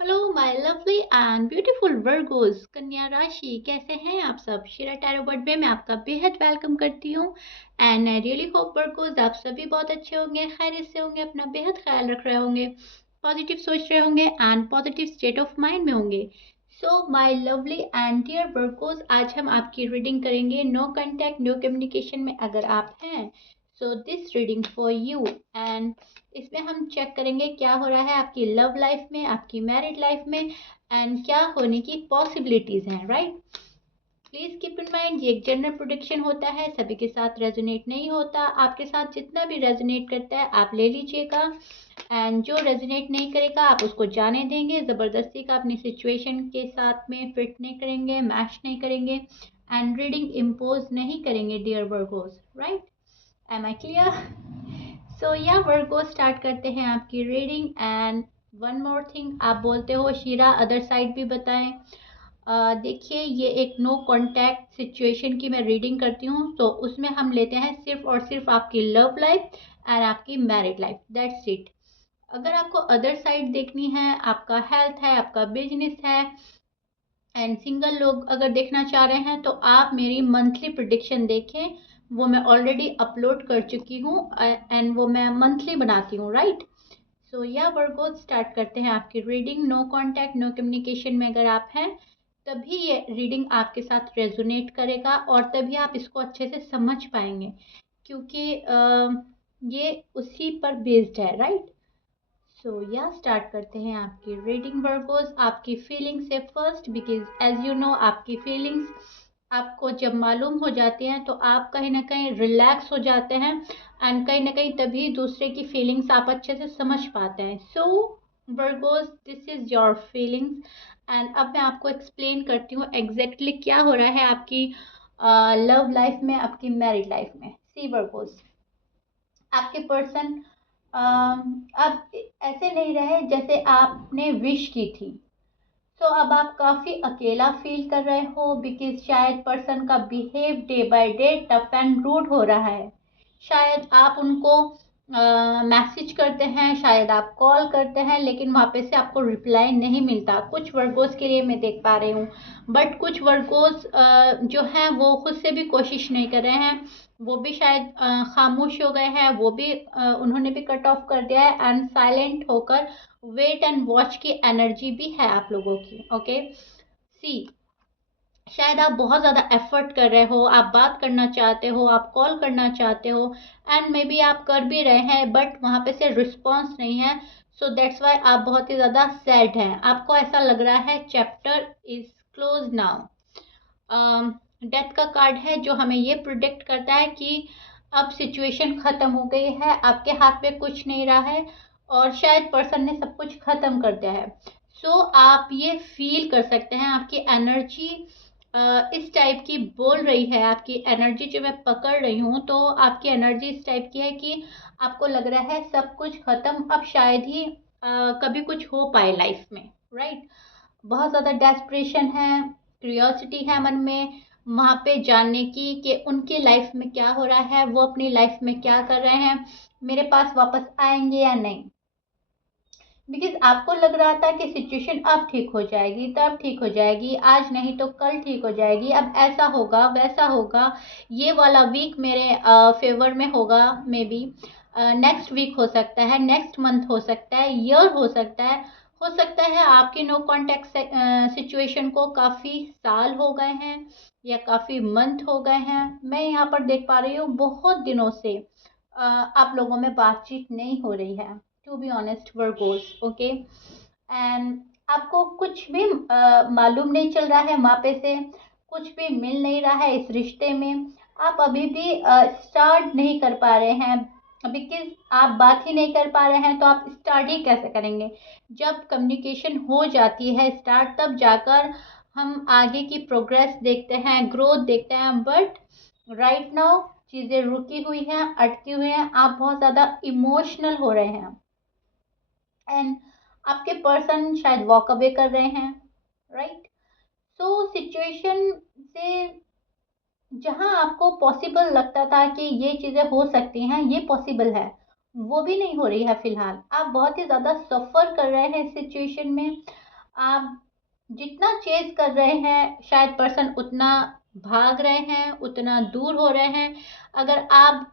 Hello my lovely and beautiful Virgo's कन्या राशि, कैसे हैं आप सब। शिरा टैरो बर्ड में मैं आपका बेहद वेलकम करती हूँ and I really hope Virgo's आप सभी बहुत अच्छे होंगे, खैरियत से होंगे, अपना बेहद ख्याल रख रहे होंगे, पॉजिटिव सोच रहे होंगे and positive state of mind में होंगे। So my lovely and dear Virgos, आज हम आपकी रीडिंग करेंगे नो कांटेक्ट नो कम्युनिकेशन में अगर आप हैं। So this reading for you and इसमें हम चेक करेंगे क्या हो रहा है आपकी लव लाइफ में, आपकी मैरिड लाइफ में एंड क्या होने की पॉसिबिलिटीज हैं, right. Please keep in mind ये एक जनरल प्रोडिक्शन होता है, सभी के साथ रेजोनेट नहीं होता। आपके साथ जितना भी रेजोनेट करता है आप ले लीजिएगा एंड जो रेजोनेट नहीं करेगा आप उसको जाने देंगे। जबरदस्ती का अपनी सिचुएशन के साथ में फिट नहीं करेंगे, मैच नहीं करेंगे एंड रीडिंग इम्पोज नहीं करेंगे dear Virgos, right. Am I clear? So या वर्गो स्टार्ट करते हैं आपकी reading and one more thing, आप बोलते हो शीरा अदर साइड भी बताएं। देखिए ये एक नो कांटेक्ट सिचुएशन की मैं रीडिंग करती हूँ, तो उसमें हम लेते हैं सिर्फ और सिर्फ आपकी लव लाइफ एंड आपकी मैरिड लाइफ, दैट्स इट। अगर आपको अदर साइड देखनी है, आपका हेल्थ है, आपका बिजनेस है एंड सिंगल लोग अगर देखना चाह रहे हैं, तो आप मेरी मंथली प्रिडिक्शन देखें। वो मैं ऑलरेडी अपलोड कर चुकी हूँ एंड वो मैं मंथली बनाती हूँ, राइट। सो या वर्गो स्टार्ट करते हैं आपकी reading. No contact no communication में अगर आप हैं, तभी ये रीडिंग आपके साथ रेजोनेट करेगा और तभी आप इसको अच्छे से समझ पाएंगे, क्योंकि ये उसी पर बेस्ड है, राइट। सो या स्टार्ट करते हैं आपकी रीडिंग वर्गोस आपकी फीलिंग्स से first, because as you know आपकी फीलिंग्स आपको जब मालूम हो जाती हैं तो आप कहीं ना कहीं रिलैक्स हो जाते हैं एंड कहीं ना कहीं तभी दूसरे की फीलिंग्स आप अच्छे से समझ पाते हैं। So Virgos this is your feelings and अब मैं आपको एक्सप्लेन करती हूँ एग्जैक्टली क्या हो रहा है आपकी लव लाइफ में, आपकी मैरिड लाइफ में। सी वर्गोस, आपके पर्सन अब ऐसे नहीं रहे जैसे आपने विश की थी। तो अब आप काफी अकेला फील कर रहे हो, बिकॉज शायद पर्सन का behave day by day tough and rude हो रहा है। शायद आप उनको मैसेज करते हैं, शायद आप कॉल करते हैं, लेकिन वहाँ पे से आपको रिप्लाई नहीं मिलता। कुछ वर्गोस के लिए मैं देख पा रही हूँ, बट कुछ वर्गोस जो हैं वो खुद से भी कोशिश नहीं कर रहे हैं। वो भी शायद खामोश हो गए हैं, वो भी उन्होंने भी कट ऑफ कर दिया है एंड साइलेंट होकर वेट एंड वॉच की एनर्जी भी है आप लोगों की, ओके। सी, शायद आप बहुत ज़्यादा एफर्ट कर रहे हो, आप बात करना चाहते हो, आप कॉल करना चाहते हो एंड मे बी आप कर भी रहे हैं, बट वहाँ पे से रिस्पॉन्स नहीं है। सो दैट्स वाई आप बहुत ही ज़्यादा सैड हैं, आपको ऐसा लग रहा है chapter is close now. Death का कार्ड है जो हमें ये प्रिडिक्ट करता है कि अब सिचुएशन ख़त्म हो गई है, आपके हाथ में कुछ नहीं रहा है और शायद पर्सन ने सब कुछ ख़त्म कर दिया है। सो आप ये फील कर सकते हैं, आपकी एनर्जी इस टाइप की बोल रही है। आपकी एनर्जी जो मैं पकड़ रही हूँ, तो आपकी एनर्जी इस टाइप की है कि आपको लग रहा है सब कुछ ख़त्म, अब शायद ही कभी कुछ हो पाए लाइफ में, राइट। बहुत ज़्यादा डेस्परेशन है, क्यूरियोसिटी है मन में वहाँ पे जानने की कि उनकी लाइफ में क्या हो रहा है, वो अपनी लाइफ में क्या कर रहे हैं, मेरे पास वापस आएंगे या नहीं। बिकॉज आपको लग रहा था कि सिचुएशन अब ठीक हो जाएगी, तब ठीक हो जाएगी, आज नहीं तो कल ठीक हो जाएगी, अब ऐसा होगा वैसा होगा, ये वाला वीक मेरे फेवर में होगा, मे बी नेक्स्ट वीक हो सकता है, नेक्स्ट मंथ हो सकता है, ईयर हो सकता है। हो सकता है आपकी नो कॉन्टेक्ट सिचुएशन को काफ़ी साल हो गए हैं या काफ़ी मंथ हो गए हैं। मैं यहाँ पर देख पा रही हूँ बहुत दिनों से आप लोगों में बातचीत नहीं हो रही है, to be honest Virgos, okay. And आपको कुछ भी मालूम नहीं चल रहा है, वहाँ पे से कुछ भी मिल नहीं रहा है इस रिश्ते में। आप अभी भी स्टार्ट नहीं कर पा रहे हैं, बिकॉज आप बात ही नहीं कर पा रहे हैं, तो आप स्टार्ट ही कैसे करेंगे। जब कम्युनिकेशन हो जाती है स्टार्ट, तब जाकर हम आगे की प्रोग्रेस देखते हैं, ग्रोथ देखते हैं। बट राइट नाउ चीज़ें रुकी हुई हैं, अटकी हुई हैं, आप बहुत ज़्यादा इमोशनल हो रहे हैं एंड आपके पर्सन शायद वॉक अवे कर रहे हैं, राइट। सो सिचुएशन से जहां आपको पॉसिबल लगता था कि ये चीज़ें हो सकती हैं, ये पॉसिबल है, वो भी नहीं हो रही है फिलहाल। आप बहुत ही ज़्यादा सफ़र कर रहे हैं इस सिचुएशन में। आप जितना चेज कर रहे हैं शायद पर्सन उतना भाग रहे हैं, उतना दूर हो रहे हैं। अगर आप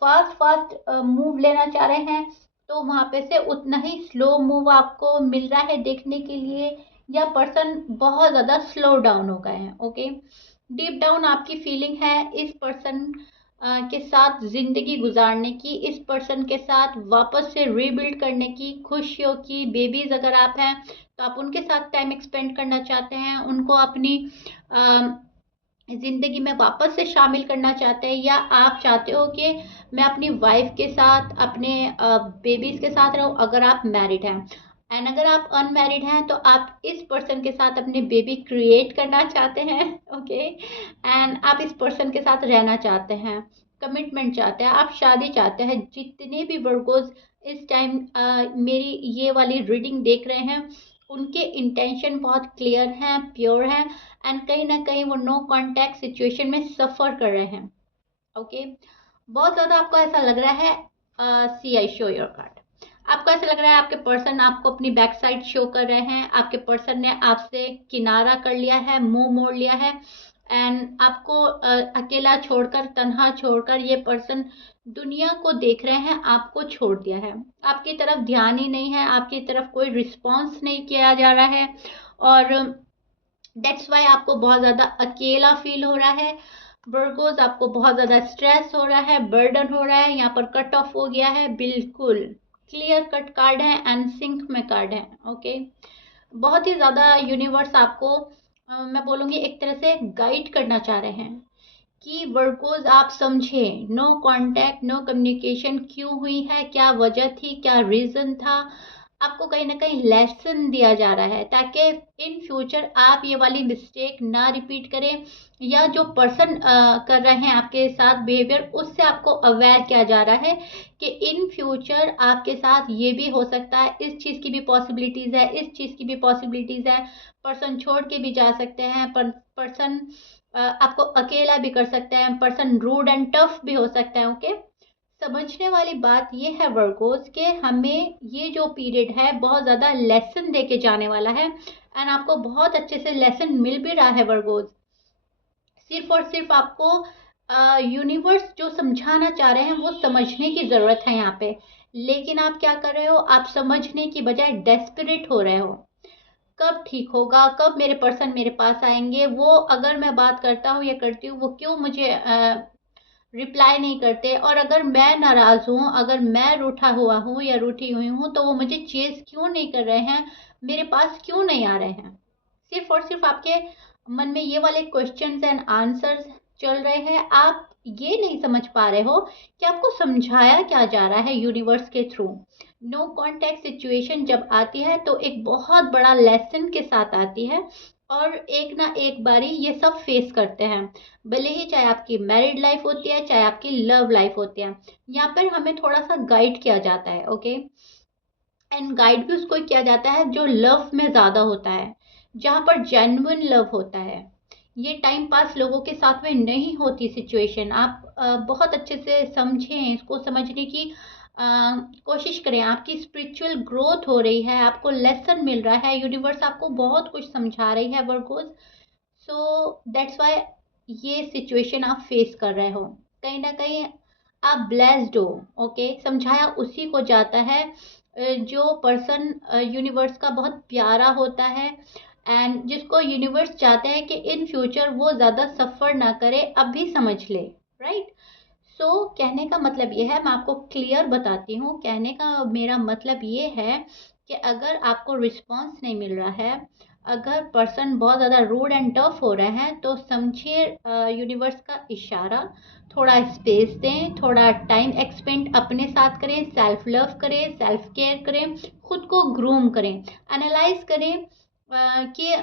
फास्ट फास्ट मूव लेना चाह रहे हैं तो वहां पे से उतना ही स्लो मूव आपको मिल रहा है देखने के लिए, या पर्सन बहुत ज्यादा स्लो डाउन हो गए हैं। ओके, डीप डाउन आपकी फीलिंग है इस पर्सन के साथ जिंदगी गुजारने की, इस पर्सन के साथ वापस से रीबिल्ड करने की, खुशियों की। बेबीज अगर आप हैं तो आप उनके साथ टाइम एक्सपेंड करना चाहते हैं, उनको अपनी जिंदगी में वापस से शामिल करना चाहते हैं, या आप चाहते हो कि मैं अपनी वाइफ के साथ अपने बेबीज के साथ रहूं अगर आप मैरिड हैं। एंड अगर आप अनमैरिड हैं तो आप इस पर्सन के साथ अपने बेबी क्रिएट करना चाहते हैं। ओके, एंड आप इस पर्सन के साथ रहना चाहते हैं, कमिटमेंट चाहते हैं, आप शादी चाहते हैं। जितने भी वर्गोज इस टाइम मेरी ये वाली रीडिंग देख रहे हैं उनके इंटेंशन बहुत क्लियर हैं, प्योर हैं, एंड कहीं ना कहीं वो नो कांटेक्ट सिचुएशन में सफर कर रहे हैं। ओके, बहुत ज्यादा आपको ऐसा लग रहा है, सी आई शो योर कार्ड। आपको ऐसा लग रहा है आपके पर्सन आपको अपनी बैक साइड शो कर रहे हैं, आपके पर्सन ने आपसे किनारा कर लिया है, मुंह मोड़ लिया है, एंड आपको अकेला छोड़कर, तन्हा छोड़कर ये पर्सन दुनिया को देख रहे हैं, आपको छोड़ दिया है। आपकी तरफ ध्यान ही नहीं है, आपकी तरफ कोई रिस्पॉन्स नहीं किया जा रहा है, और दैट्स वाई आपको बहुत ज्यादा अकेला फील हो रहा है। वर्गोज आपको बहुत ज्यादा स्ट्रेस हो रहा है, बर्डन हो रहा है, यहाँ पर कट ऑफ हो गया है, बिल्कुल क्लियर कट कार्ड है एंड सिंक में कार्ड है। ओके, बहुत ही ज्यादा यूनिवर्स आपको मैं बोलूंगी एक तरह से गाइड करना चाह रहे हैं कि वर्गोज आप समझे, नो कांटेक्ट, नो कम्युनिकेशन क्यों हुई है, क्या वजह थी, क्या रीजन था। आपको कहीं ना कहीं लेसन दिया जा रहा है ताकि इन फ्यूचर आप ये वाली मिस्टेक ना रिपीट करें, या जो पर्सन कर रहे हैं आपके साथ बिहेवियर उससे आपको अवेयर किया जा रहा है कि इन फ्यूचर आपके साथ ये भी हो सकता है, इस चीज़ की भी पॉसिबिलिटीज़ है, इस चीज़ की भी पॉसिबिलिटीज़ है। पर्सन छोड़ के भी जा सकते हैं, पर्सन आपको अकेला भी कर सकते हैं, पर्सन रूड एंड टफ भी हो सकता है। ओके, समझने वाली बात ये है वर्गोस के हमें ये जो पीरियड है बहुत ज़्यादा लेसन दे के जाने वाला है, एंड आपको बहुत अच्छे से लेसन मिल भी रहा है वर्गोस। सिर्फ और सिर्फ आपको यूनिवर्स जो समझाना चाह रहे हैं वो समझने की ज़रूरत है यहाँ पे। लेकिन आप क्या कर रहे हो, आप समझने की बजाय डेस्परेट हो रहे हो। कब ठीक होगा, कब मेरे पर्सन मेरे पास आएंगे, वो अगर मैं बात करता हूँ या करती हूँ वो क्यों मुझे रिप्लाई नहीं करते, और अगर मैं नाराज हूँ, अगर मैं रूठा हुआ हूँ या रूठी हुई हूँ तो वो मुझे चेज क्यों नहीं कर रहे हैं, मेरे पास क्यों नहीं आ रहे हैं। सिर्फ और सिर्फ आपके मन में ये वाले क्वेश्चंस एंड आंसर्स चल रहे हैं। आप ये नहीं समझ पा रहे हो कि आपको समझाया क्या जा रहा है यूनिवर्स के थ्रू। नो कॉन्टेक्ट सिचुएशन जब आती है तो एक बहुत बड़ा लेसन के साथ आती है, और एक ना एक बारी ये सब फेस करते हैं, भले ही चाहे आपकी मैरिड लाइफ होती है चाहे आपकी लव लाइफ होती है। यहाँ पर हमें थोड़ा सा गाइड किया जाता है। ओके, एंड गाइड भी उसको किया जाता है जो लव में ज़्यादा होता है, जहाँ पर जेन्युइन लव होता है। ये टाइम पास लोगों के साथ में नहीं होती सिचुएशन। आप बहुत अच्छे से समझें, इसको समझने की कोशिश करें। आपकी स्पिरिचुअल ग्रोथ हो रही है, आपको लेसन मिल रहा है, यूनिवर्स आपको बहुत कुछ समझा रही है वर्गोज। सो दैट्स वाई ये सिचुएशन आप फेस कर रहे हो। कहीं ना कहीं आप ब्लेस्ड हो। ओके, समझाया उसी को जाता है जो पर्सन यूनिवर्स का बहुत प्यारा होता है, एंड जिसको यूनिवर्स चाहते हैं कि इन फ्यूचर वो ज़्यादा सफ़र ना करे, अभी समझ ले। राइट, सो कहने का मतलब ये है, मैं आपको क्लियर बताती हूँ। कहने का मेरा मतलब ये है कि अगर आपको रिस्पॉन्स नहीं मिल रहा है, अगर पर्सन बहुत ज़्यादा रूड एंड टफ हो रहे हैं, तो समझिए यूनिवर्स का इशारा। थोड़ा स्पेस दें, थोड़ा टाइम एक्सपेंड अपने साथ करें, सेल्फ लव करें, सेल्फ केयर करें, खुद को ग्रूम करें, एनालाइज करें कि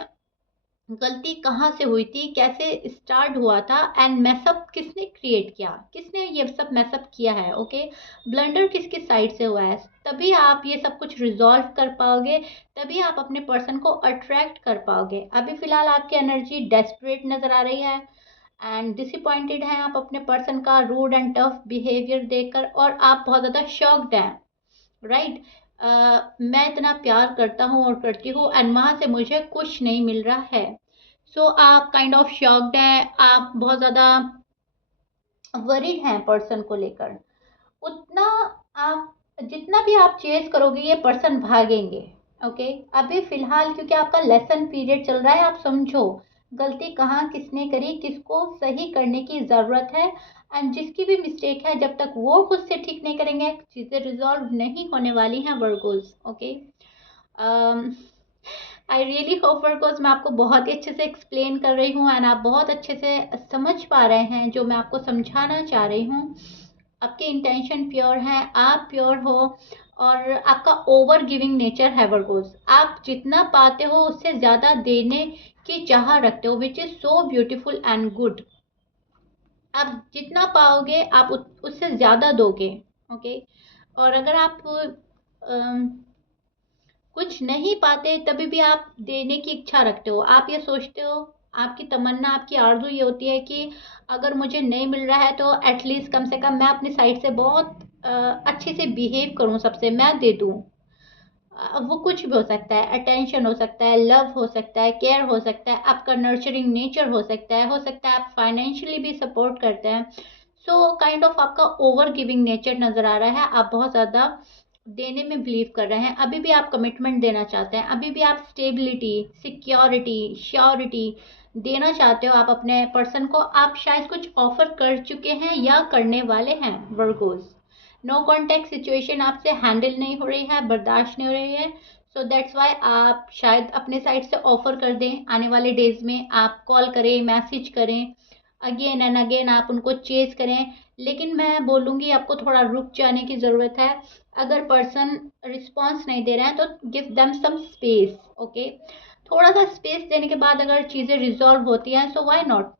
गलती कहाँ से हुई थी, कैसे स्टार्ट हुआ था, एंड मैसअप किसने क्रिएट किया, किसने ये सब मैसअप किया है। ओके, ब्लंडर किसकी साइड से हुआ है। तभी आप ये सब कुछ रिजॉल्व कर पाओगे, तभी आप अपने पर्सन को अट्रैक्ट कर पाओगे। अभी फिलहाल आपकी एनर्जी डेस्परेट नजर आ रही है, एंड डिसअपॉइंटेड हैं आप अपने पर्सन का रूड एंड टफ बिहेवियर देखकर, और आप बहुत ज़्यादा शॉक्ड हैं। राइट, मैं इतना प्यार करता हूँ और करती हूँ एंड वहाँ से मुझे कुछ नहीं मिल रहा है। सो आप काइंड ऑफ शॉक्ड हैं, आप बहुत ज़्यादा वरीड हैं पर्सन को लेकर। उतना आप जितना भी आप चेज़ करोगे ये पर्सन भागेंगे। ओके, अभी फ़िलहाल क्योंकि आपका लेसन पीरियड चल रहा है, आप समझो गलती कहाँ किसने करी, किसको सही करने की ज़रूरत है। एंड जिसकी भी मिस्टेक है, जब तक वो खुद से ठीक नहीं करेंगे, चीज़ें रिज़ॉल्व नहीं होने वाली हैं वर्गोज़। ओके, आई रियली होप वर्गोज़ मैं आपको बहुत ही अच्छे से एक्सप्लेन कर रही हूँ एंड आप बहुत अच्छे से समझ पा रहे हैं जो मैं आपको समझाना चाह रही हूँ। आपके इंटेंशन प्योर हैं, आप प्योर हो और आपका ओवर गिविंग नेचर है वर्गोस। आप जितना पाते हो उससे ज़्यादा देने की चाह रखते हो, which is so beautiful and good. आप जितना पाओगे आप उससे ज़्यादा दोगे। ओके, और अगर आप अम, कुछ नहीं पाते तभी भी आप देने की इच्छा रखते हो, आप ये सोचते हो, आपकी तमन्ना, आपकी आरज़ू ये होती है कि अगर मुझे नहीं मिल रहा है तो एटलीस्ट कम से कम मैं अपनी साइड से बहुत अच्छे से बिहेव करूं, सबसे मैं दे दूं। वो कुछ भी हो सकता है, अटेंशन हो सकता है, लव हो सकता है, केयर हो सकता है, आपका नर्चरिंग नेचर हो सकता है आप फाइनेंशियली भी सपोर्ट करते हैं। सो काइंड ऑफ आपका ओवर गिविंग नेचर नज़र आ रहा है, आप बहुत ज़्यादा देने में बिलीव कर रहे हैं, अभी भी आप कमिटमेंट देना चाहते हैं, अभी भी आप स्टेबिलिटी, सिक्योरिटी, श्योरिटी देना चाहते हो आप अपने पर्सन को। आप शायद कुछ ऑफर कर चुके हैं या करने वाले हैं वर्गोस। नो कॉन्टैक्ट सिचुएशन आपसे हैंडल नहीं हो रही है, बर्दाश्त नहीं हो रही है। सो दैट्स वाई आप शायद अपने साइड से ऑफर कर दें, आने वाले डेज में आप कॉल करें, मैसेज करें, अगेन एंड अगेन आप उनको चेज करें। लेकिन मैं बोलूँगी आपको थोड़ा रुक जाने की ज़रूरत है। अगर पर्सन रिस्पॉन्स नहीं दे रहे हैं तो give them some space. Okay, थोड़ा सा स्पेस देने के बाद अगर चीज़ें रिजॉल्व होती हैं सो व्हाई नॉट,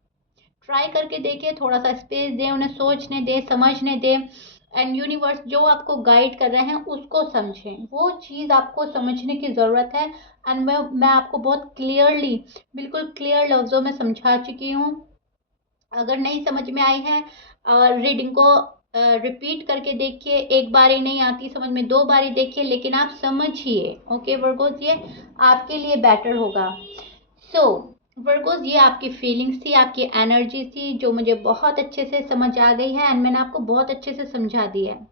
ट्राई करके देखिए, थोड़ा सा स्पेस दें, उन्हें सोचने दें, समझने दें। एंड यूनिवर्स जो आपको गाइड कर रहे हैं उसको समझें, वो चीज़ आपको समझने की ज़रूरत है। एंड मैं आपको बहुत क्लियरली, बिल्कुल क्लियर लफ्ज़ों में समझा चुकी हूँ। अगर नहीं समझ में आई है, रीडिंग को रिपीट करके देखिए, एक बार ही नहीं आती समझ में, दो बार ही देखिए, लेकिन आप समझिए। ओके वर्गोस, ये आपके लिए बेटर होगा। सो वर्गोस, ये आपकी फीलिंग्स थी, आपकी एनर्जी थी जो मुझे बहुत अच्छे से समझ आ गई है एंड मैंने आपको बहुत अच्छे से समझा दिया है।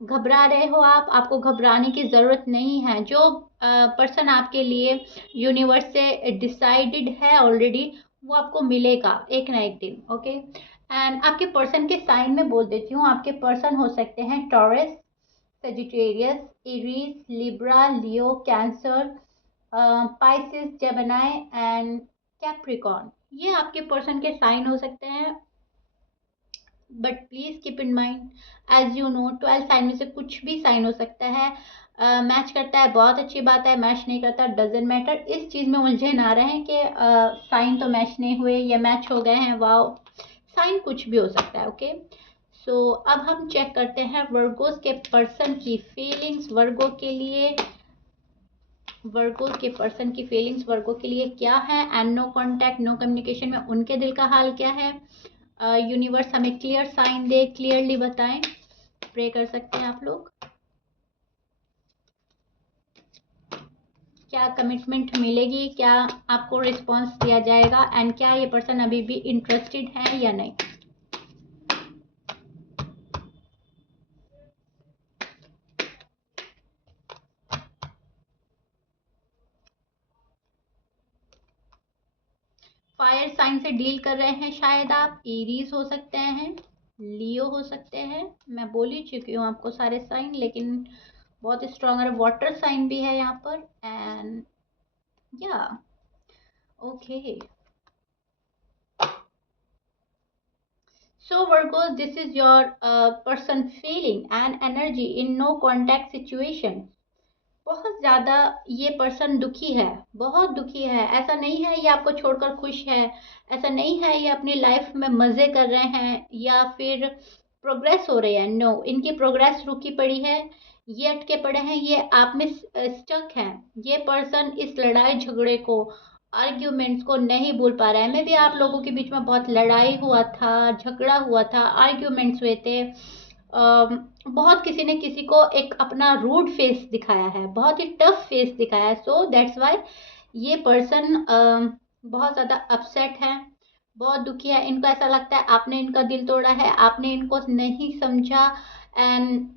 घबरा रहे हो आप, आपको घबराने की ज़रूरत नहीं है। जो पर्सन आपके लिए यूनिवर्स से डिसाइडेड है ऑलरेडी, वो आपको मिलेगा एक ना एक दिन। ओके, एंड आपके पर्सन के साइन में बोल देती हूँ, आपके पर्सन हो सकते हैं Taurus, Sagittarius, Aries, Libra, Leo, Cancer, Pisces, Gemini and Capricorn. ये आपके पर्सन के साइन हो सकते हैं। But please keep in mind, as you know 12 sign में से कुछ भी साइन हो सकता है। मैच करता है बहुत अच्छी बात है, मैच नहीं करता डजेंट मैटर। इस चीज़ में उलझे ना रहें कि साइन तो मैच नहीं हुए या मैच हो गए हैं, वाओ, साइन कुछ भी हो सकता है। ओके, सो अब हम चेक करते हैं वर्गोस के पर्सन की फीलिंग्स वर्गो के लिए, वर्गो के पर्सन की फीलिंग्स वर्गो के लिए क्या है and no contact, no communication में उनके दिल का हाल क्या है। यूनिवर्स हमें क्लियर साइन दे, क्लियरली बताएं। प्रे कर सकते हैं आप लोग। क्या कमिटमेंट मिलेगी, क्या आपको रिस्पॉन्स दिया जाएगा एंड क्या ये पर्सन अभी भी इंटरेस्टेड है या नहीं। फायर साइन से डील कर रहे हैं शायद आप, एरीज हो सकते हैं, लियो हो सकते हैं, मैं बोल ही चुकी हूँ आपको सारे साइन, लेकिन बहुत स्ट्रॉन्गर वाटर साइन भी है यहाँ पर। एंड या okay, so Virgos, this is your person feeling and energy in no contact situation। बहुत ज़्यादा ये पर्सन दुखी है, बहुत दुखी है। ऐसा नहीं है ये आपको छोड़कर खुश है, ऐसा नहीं है ये अपनी लाइफ में मज़े कर रहे हैं या फिर प्रोग्रेस हो रही है। नो, इनकी प्रोग्रेस रुकी पड़ी है, ये अटके पड़े हैं, ये आप में स्टक हैं। ये पर्सन इस लड़ाई झगड़े को, आर्ग्यूमेंट्स को नहीं भूल पा रहा है। मे भी आप लोगों के बीच में बहुत लड़ाई हुआ था, झगड़ा हुआ था, आर्ग्यूमेंट्स हुए थे, बहुत किसी ने किसी को एक अपना रूड फेस दिखाया है, बहुत ही टफ फेस दिखाया है। सो दैट्स वाई ये पर्सन बहुत ज़्यादा अपसेट है, बहुत दुखी है। इनको ऐसा लगता है आपने इनका दिल तोड़ा है, आपने इनको नहीं समझा, एंड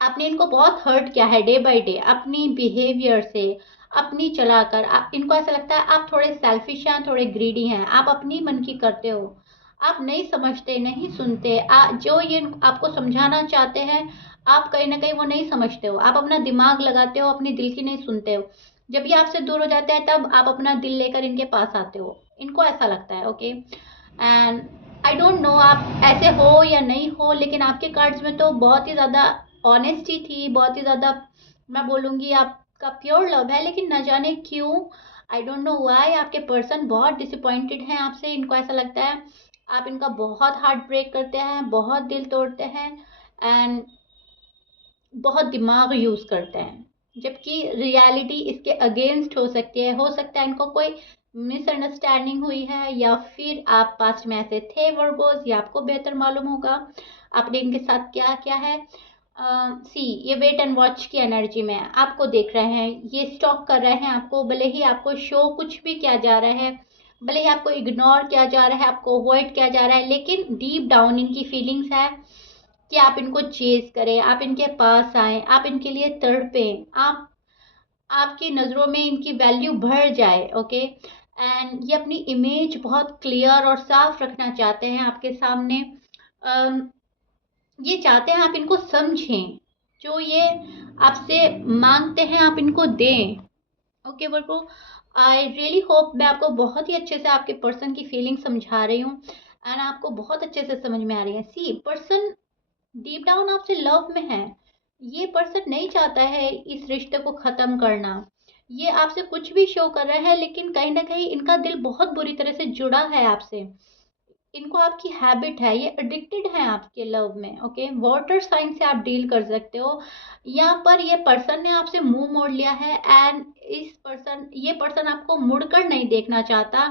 आपने इनको बहुत हर्ट किया है डे बाय डे अपनी बिहेवियर से, अपनी चलाकर। इनको ऐसा लगता है आप थोड़े सेल्फिश हैं, थोड़े ग्रीडी हैं, आप अपनी मन की करते हो, आप नहीं समझते, नहीं सुनते। जो ये आपको समझाना चाहते हैं, आप कहीं ना कहीं वो नहीं समझते हो, आप अपना दिमाग लगाते हो, अपनी दिल की नहीं सुनते हो। जब ये आपसे दूर हो जाते हैं तब आप अपना दिल लेकर इनके पास आते हो, इनको ऐसा लगता है। Okay, and I don't know आप ऐसे हो या नहीं हो, लेकिन आपके कार्ड्स में तो बहुत ही ज़्यादा ऑनेस्टी थी, बहुत ही ज़्यादा, मैं बोलूँगी आपका प्योर लव है। लेकिन न जाने क्यों, आई डोंट नो व्हाई, आपके पर्सन बहुत डिसअपॉइंटेड हैं आपसे। इनको ऐसा लगता है आप इनका बहुत हार्ट ब्रेक करते हैं, बहुत दिल तोड़ते हैं, एंड बहुत दिमाग यूज़ करते हैं, जबकि रियलिटी इसके अगेंस्ट हो सकती है। हो सकता है इनको कोई मिसअंडरस्टैंडिंग हुई है, या फिर आप पास्ट में ऐसे थे वर्गोस, या आपको बेहतर मालूम होगा आपने इनके साथ क्या किया है। सी, ये वेट एंड वॉच की एनर्जी में है, आपको देख रहे हैं, ये स्टॉक कर रहे हैं आपको, भले ही आपको शो कुछ भी किया जा रहा है, भले ही आपको इग्नोर किया जा रहा है, आपको अवॉइड किया जा रहा है, लेकिन डीप डाउन इनकी फीलिंग्स है कि आप इनको चेज करें, आप इनके पास आए, आप इनके लिए तड़पें, आप, आपकी नज़रों में इनकी वैल्यू बढ़ जाए। ओके, एंड ये अपनी इमेज बहुत क्लियर और साफ रखना चाहते हैं आपके सामने। अम, ये चाहते हैं आप इनको समझें, जो ये आपसे मांगते हैं आप इनको दें। ओके बल्कु, आई रियली होप मैं आपको बहुत ही अच्छे से आपके पर्सन की फीलिंग समझा रही हूँ, एंड आपको बहुत अच्छे से समझ में आ रही है। सी, पर्सन डीप डाउन आपसे लव में है, ये पर्सन नहीं चाहता है इस रिश्ते को खत्म करना। ये आपसे कुछ भी शो कर रहा है, लेकिन कहीं ना कहीं इनका दिल बहुत बुरी तरह से जुड़ा है आपसे। इनको आपकी हैबिट है, ये एडिक्टेड है आपके लव में। ओके, वाटर साइन से आप डील कर सकते हो। यहाँ पर ये पर्सन ने आपसे मुंह मोड़ लिया है, एंड ये पर्सन आपको मुड़कर नहीं देखना चाहता,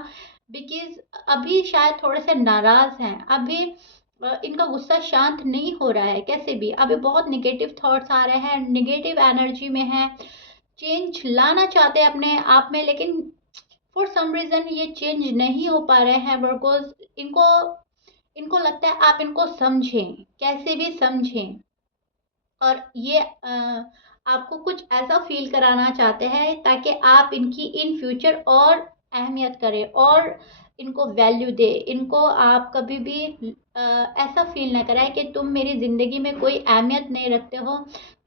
बिकॉज अभी शायद थोड़े से नाराज हैं। अभी इनका गुस्सा शांत नहीं हो रहा है कैसे भी, अभी बहुत निगेटिव थॉट्स आ रहे हैं, निगेटिव एनर्जी में है, चेंज लाना चाहते हैं अपने आप में, लेकिन फॉर सम रीजन ये चेंज नहीं हो पा रहे हैं। बिकॉज इनको इनको लगता है आप इनको समझें, कैसे भी समझें, और ये आपको कुछ ऐसा फील कराना चाहते हैं ताकि आप इनकी इन फ्यूचर और अहमियत करें, और इनको वैल्यू दे। इनको आप कभी भी ऐसा फील ना कराए कि तुम मेरी ज़िंदगी में कोई अहमियत नहीं रखते हो,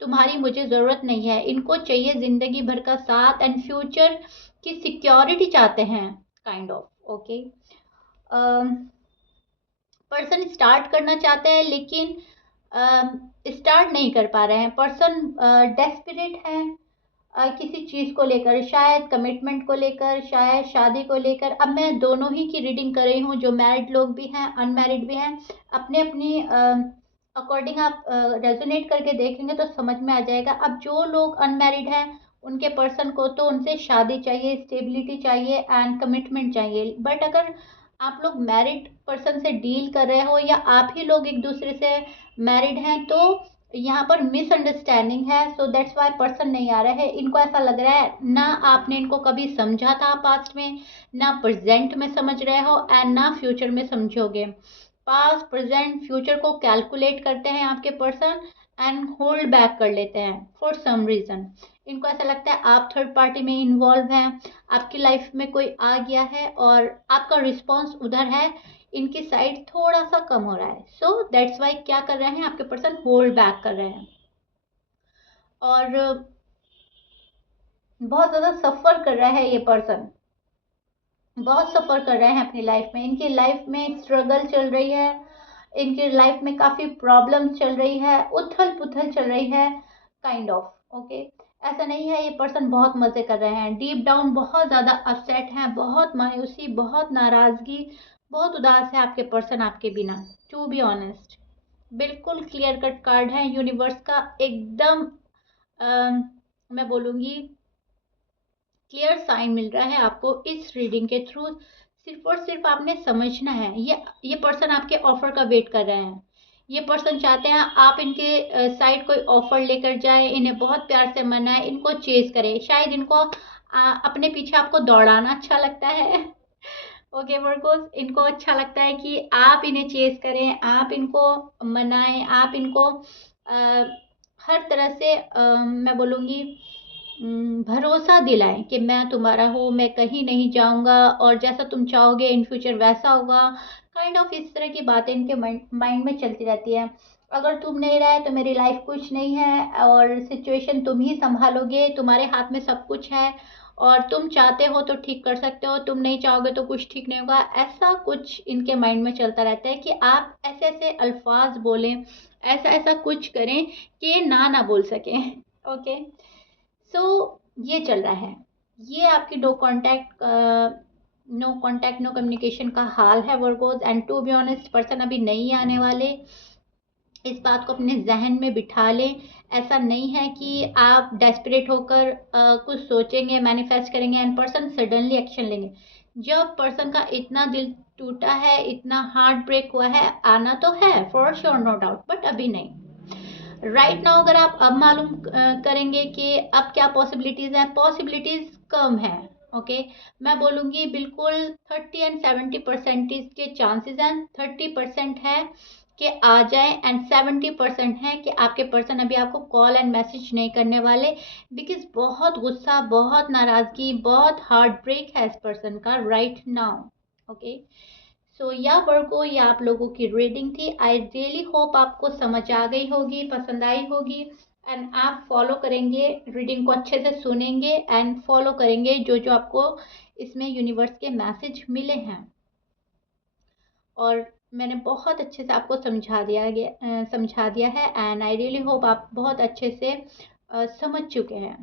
तुम्हारी मुझे ज़रूरत नहीं है। इनको चाहिए ज़िंदगी भर का साथ एंड फ्यूचर की सिक्योरिटी चाहते हैं, kind of. Okay, person start करना चाहते हैं, लेकिन स्टार्ट नहीं कर पा रहे हैं। पर्सन डेस्परेट है किसी चीज़ को लेकर, शायद कमिटमेंट को लेकर, शायद शादी को लेकर। अब मैं दोनों ही की रीडिंग कर रही हूँ, जो मैरिड लोग भी हैं, अनमैरिड भी हैं। अपने अपनी अकॉर्डिंग आप रेजोनेट करके देखेंगे तो समझ में आ जाएगा। अब जो लोग अनमैरिड हैं, उनके पर्सन को तो उनसे शादी चाहिए, स्टेबिलिटी चाहिए एंड कमिटमेंट चाहिए। बट अगर आप लोग मैरिड पर्सन से डील कर रहे हो, या आप ही लोग एक दूसरे से मैरिड हैं, तो यहाँ पर मिसअंडरस्टैंडिंग है। सो दैट्स वाई पर्सन नहीं आ रहा है। इनको ऐसा लग रहा है ना आपने इनको कभी समझा था पास्ट में, ना प्रेजेंट में समझ रहे हो, एंड ना फ्यूचर में समझोगे। पास्ट प्रेजेंट फ्यूचर को कैलकुलेट करते हैं आपके पर्सन, एंड होल्ड बैक कर लेते हैं फॉर सम रीज़न। इनको ऐसा लगता है आप थर्ड पार्टी में इन्वॉल्व हैं, आपकी लाइफ में कोई आ गया है और आपका रिस्पॉन्स उधर है, इनकी साइड थोड़ा सा कम हो रहा है। सो दैट्स वाई क्या कर रहे हैं आपके पर्सन, होल्ड बैक कर रहे हैं, और बहुत ज़्यादा सफ़र कर रहा है ये पर्सन, बहुत सफ़र कर रहे हैं अपनी लाइफ में। इनकी लाइफ में स्ट्रगल चल रही है, इनकी लाइफ में काफ़ी प्रॉब्लम्स चल रही है, उथल पुथल चल रही है, काइंड ऑफ। ओके, ऐसा नहीं है, ये पर्सन बहुत मज़े कर रहे हैं। डीप डाउन बहुत ज़्यादा अपसेट हैं, बहुत मायूसी, बहुत नाराज़गी, बहुत उदास है आपके पर्सन आपके बिना, टू बी ऑनेस्ट। बिल्कुल क्लियर कट कार्ड है यूनिवर्स का, एकदम मैं बोलूँगी क्लियर साइन मिल रहा है आपको इस रीडिंग के थ्रू। सिर्फ और सिर्फ आपने समझना है, ये पर्सन आपके ऑफर का वेट कर रहे हैं। ये पर्सन चाहते हैं आप इनके साइड कोई ऑफर लेकर जाए, इन्हें बहुत प्यार से मनाए, इनको चेज करें। शायद इनको अपने पीछे आपको दौड़ाना अच्छा लगता है। ओके वर्गोस, इनको अच्छा लगता है कि आप इन्हें चेज करें, आप इनको मनाएं, आप इनको हर तरह से मैं बोलूँगी भरोसा दिलाएं कि मैं तुम्हारा हूँ, मैं कहीं नहीं जाऊंगा और जैसा तुम चाहोगे इन फ्यूचर वैसा होगा। काइंड ऑफ इस तरह की बातें इनके माइंड में चलती रहती है। अगर तुम नहीं रहे तो मेरी लाइफ कुछ नहीं है और सिचुएशन तुम ही संभालोगे, तुम्हारे हाथ में सब कुछ है और तुम चाहते हो तो ठीक कर सकते हो, तुम नहीं चाहोगे तो कुछ ठीक नहीं होगा। ऐसा कुछ इनके माइंड में चलता रहता है कि आप ऐसे ऐसे अल्फाज बोलें, ऐसा ऐसा कुछ करें कि ना बोल सकें। ओके, सो ये चल रहा है। ये आपकी नो कांटेक्ट नो कम्युनिकेशन का हाल है Virgos. And to be honest, person अभी नहीं आने वाले, इस बात को अपने जहन में बिठा लें। ऐसा नहीं है कि आप डेस्परेट होकर कुछ सोचेंगे, मैनिफेस्ट करेंगे एंड पर्सन सडनली एक्शन लेंगे। जब पर्सन का इतना दिल टूटा है, इतना हार्ट ब्रेक हुआ है, आना तो है for sure, no doubt, but अभी नहीं। राइट नाउ अगर आप अब मालूम करेंगे कि अब क्या पॉसिबिलिटीज हैं, पॉसिबिलिटीज कम है। ओके, मैं बोलूँगी बिल्कुल 30 एंड 70% के चांसेस हैं। 30% है कि आ जाए एंड 70% है कि आपके पर्सन अभी आपको कॉल एंड मैसेज नहीं करने वाले, बिकॉज बहुत गुस्सा, बहुत नाराज़गी, बहुत हार्ट ब्रेक है इस पर्सन का राइट नाउ। ओके, सो या वर्गो, ये आप लोगों की रीडिंग थी। आई रियली होप आपको समझ आ गई होगी, पसंद आई होगी एंड आप फॉलो करेंगे, रीडिंग को अच्छे से सुनेंगे एंड फॉलो करेंगे जो जो आपको इसमें यूनिवर्स के मैसेज मिले हैं। और मैंने बहुत अच्छे से आपको समझा दिया है एंड आई रियली होप आप बहुत अच्छे से समझ चुके हैं।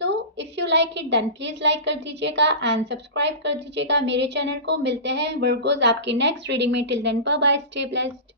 So if you like it then please like कर दीजिएगा एंड सब्सक्राइब कर दीजिएगा मेरे चैनल को। मिलते हैं वर्गोज आपकी नेक्स्ट रीडिंग में। Till then bye bye, stay blessed.